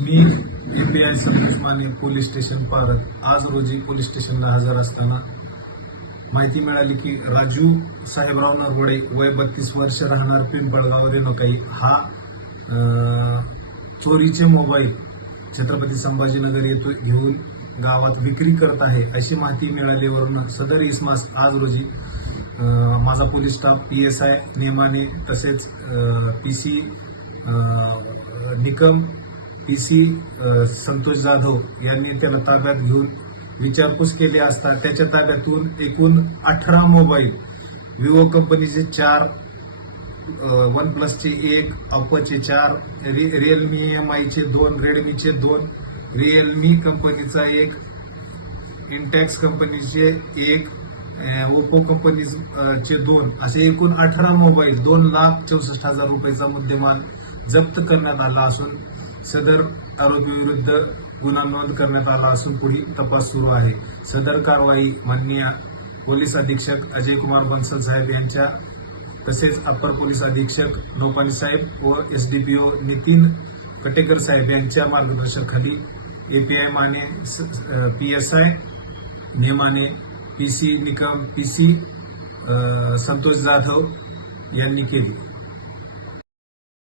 मी API service Mane police station पारत आज रोजी पोलीस स्टेशनला हजर असताना माहिती मिळाली की राजू साहेबराव नरवडे वय बत्तीस वर्ष राहणार पिंपळगाव रेणुकाई हा चोरीचे मोबाईल छत्रपती संभाजीनगर येतो घेऊन गावात विक्री करत आहे अशी माहिती मिळाल्यावरून सदर इसमास आज रोजी माझा police staff P S I Nemane तसेच P C Nikam P C Santosh Jadhav यांनी त्याला ताब्यात घेऊन विचारपूस केली असता त्याच्या ताब्यातून एकूण अठरा मोबाईल विवो कंपनीचे चार वन प्लसचे एक अप्पचे चार रि रिअलमी एम आयचे दोन रेडमीचे दोन रिअलमी कंपनीचा एक इंटॅक्स कंपनीचे एक ओप्पो कंपनीचे दोन असे एकूण अठरा मोबाईल दोन लाख चौसष्ट हजार रुपयाचा मुद्देमाल जप्त करण्यात आला असून सदर आरोपीविरुद्ध गुन्हा नोंद करण्यात आला असून पुढील तपास सुरू आहे. सदर कारवाई माननीय पोलीस अधीक्षक अजय कुमार बन्सल साहेब यांच्या तसेच अप्पर पोलीस अधीक्षक नोपाली साहेब व S D P O Nitin Katekar साहेब यांच्या मार्गदर्शनाखाली I Mane P S I Nemane P C Nikam P C Santosh Jadhav यांनी केली.